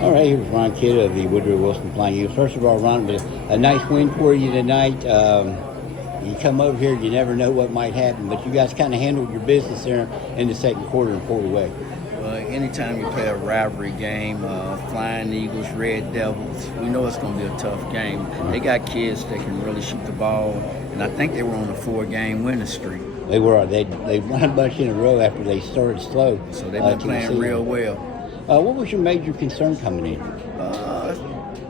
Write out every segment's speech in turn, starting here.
All right, here's Ron Kidd of the Woodrow Wilson Flying Eagles. First of all, Ron, it was a nice win for you tonight. You come over here, you never know what might happen, but you guys kind of handled your business there in the second quarter and pulled away. Anytime you play a rivalry game, Flying Eagles, Red Devils, we know it's going to be a tough game. They got kids that can really shoot the ball, and I think they were on a 4-game winning streak. They were. They won a bunch in a row after they started slow. So they've been playing real well. What was your major concern coming in?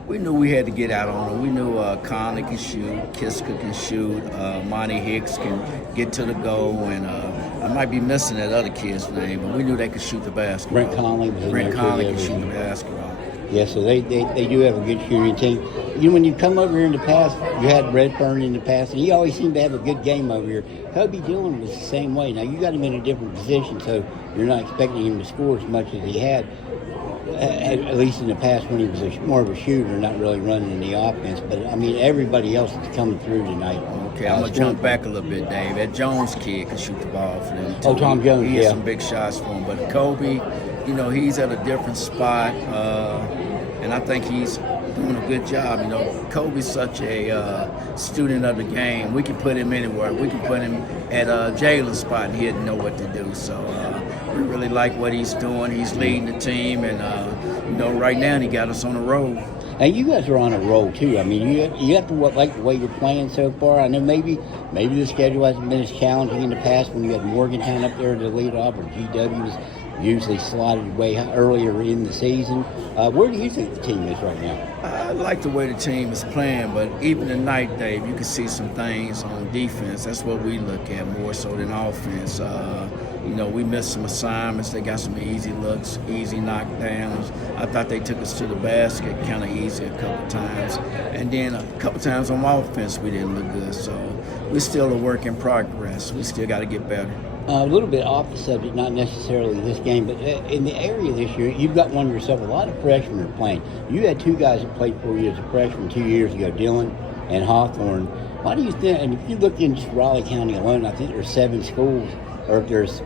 We knew we had to get out on them. We knew Conley can shoot, Kiska can shoot, Monty Hicks can get to the goal, and I might be missing that other kid's name, but we knew they could shoot the basketball. Brent Conley was in Brent there Conley too, can shoot the basketball. Yeah, so they do have a good shooting team. You know, when you come over here in the past, you had Redburn in the past, and he always seemed to have a good game over here. Kobe Dillon was the same way. Now, you got him in a different position, so you're not expecting him to score as much as he had, at least in the past when he was more of a shooter, not really running in the offense. But, I mean, everybody else is coming through tonight. Okay, I'm going to jump back a little bit, Dave. That Jones kid can shoot the ball for them, too. Oh, Tom Jones, He has some big shots for him. But Kobe, you know, he's at a different spot, and I think he's doing a good job. You know, Kobe's such a student of the game. We can put him anywhere. We can put him at Jalen's spot, and he'd know what to do. So we really like what he's doing. He's leading the team, and, you know, right now he got us on the road. And you guys are on a roll, too. I mean, you have to like the way you're playing so far. I know maybe the schedule hasn't been as challenging in the past when you had Morgantown up there to lead off, or GW was usually slotted way earlier in the season. Where do you think the team is right now? I like the way the team is playing, but even tonight, Dave, you can see some things on defense. That's what we look at more so than offense. You know, we missed some assignments. They got some easy looks, easy knockdowns. I thought they took us to the basket kind of easy a couple times. And then a couple times on offense, we didn't look good. So we're still a work in progress. We still got to get better. A little bit off the subject, not necessarily this game, but in the area this year, you've got one yourself. A lot of freshmen are playing. You had two guys that played for you as a freshman 2 years ago, Dillon and Hawthorne. Why do you think, and if you look in just Raleigh County alone, I think there's 7 schools, or if there's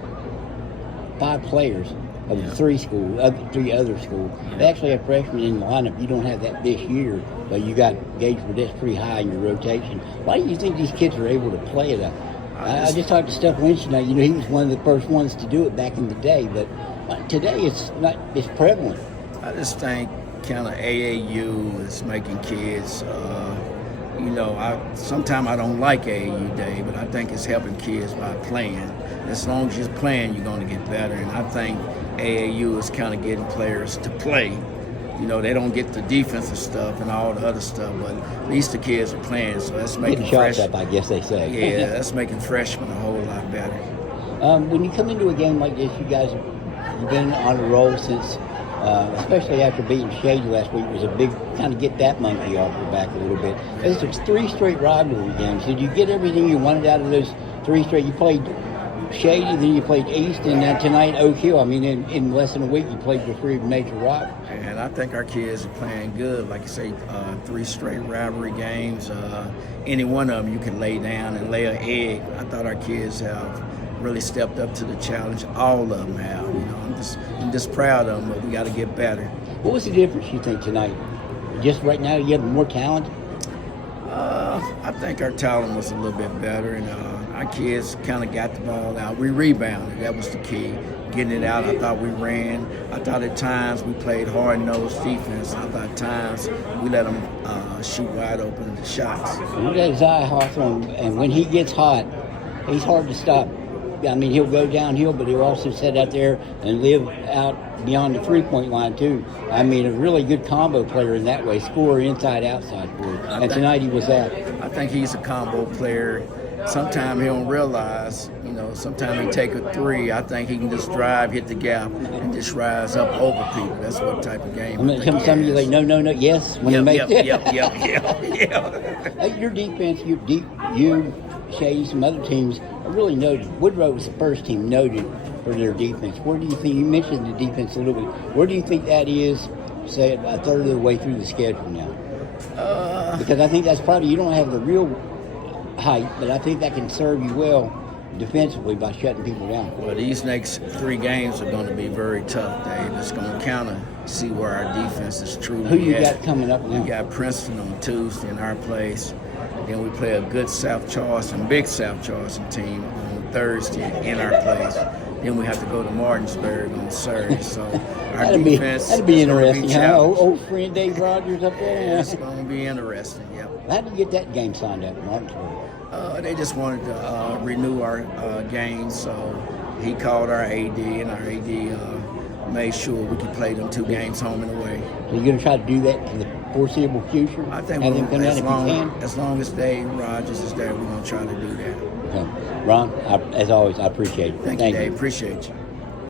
5 players of the 3 other schools. They actually have freshmen in the lineup. You don't have that this year, but you got Gage Burdette's pretty high in your rotation. Why do you think these kids are able to play it up? I just talked to Steph Lynch tonight. You know, he was one of the first ones to do it back in the day, but today it's prevalent. I just think kind of AAU is making kids, you know, sometimes I don't like AAU Day, but I think it's helping kids by playing. As long as you're playing, you're going to get better, and I think AAU is kind of getting players to play. You know, they don't get the defensive stuff and all the other stuff, but at least the kids are playing, so that's making shots up, I guess they say. Yeah, that's making freshmen a whole lot better. When you come into a game like this, you guys have been on a roll since, especially after beating Shady last week, it was a big kind of get that monkey off your back a little bit. This was 3 straight rivalry games. Did you get everything you wanted out of those 3 straight? You played Shady, then you played East, and then tonight Oak Hill. I mean, in less than a week, you played the 3 major rivals. And I think our kids are playing good. Like you say, 3 straight rivalry games. Any one of them you can lay down and lay an egg. I thought our kids have really stepped up to the challenge. All of them have. You know, I'm just proud of them, but we got to get better. What was the difference, you think, tonight? Just right now, you have more talent? I think our talent was a little bit better, and our kids kind of got the ball out. We rebounded. That was the key. Getting it out. I thought we ran. I thought at times we played hard-nosed defense. I thought at times we let them shoot wide open shots. Look at Zai Hawthorne, and when he gets hot, he's hard to stop. I mean, he'll go downhill, but he'll also sit out there and live out beyond the 3-point line, too. I mean, a really good combo player in that way, scorer inside, outside for him. And tonight he was that. I think he's a combo player. Sometimes he don't realize, you know, sometimes he take a 3. I think he can just drive, hit the gap, and just rise up over people. That's what type of game I think some of you like, no, yes. When you make Yep. Your defense, you, Shady, some other teams are really noted. Woodrow was the first team noted for their defense. Where do you think, you mentioned the defense a little bit, where do you think that is, say, a third of the way through the schedule now? Because I think that's probably, you don't have the real height, but I think that can serve you well defensively by shutting people down. Well, these next 3 games are going to be very tough, Dave. It's going to see where our defense is truly Who you at. got coming up now? We got Princeton on Tuesday in our place. Then we play a good big South Charleston team on Thursday in our place. Then we have to go to Martinsburg on Saturday. So our defense that'd be is gonna interesting. Huh? challenged. Old friend Dave Rogers up there. Yeah, it's going to be interesting. Yep. How did you get that game signed up in Martinsburg? They just wanted to renew our game, so he called our AD, and our AD made sure we could play them 2 games home and away. So you're going to try to do that for the foreseeable future? I think Have them come down as long as Dave Rogers is there, we're going to try to do that. Okay. Ron, as always, I appreciate it. Thank you, Dave. Appreciate you.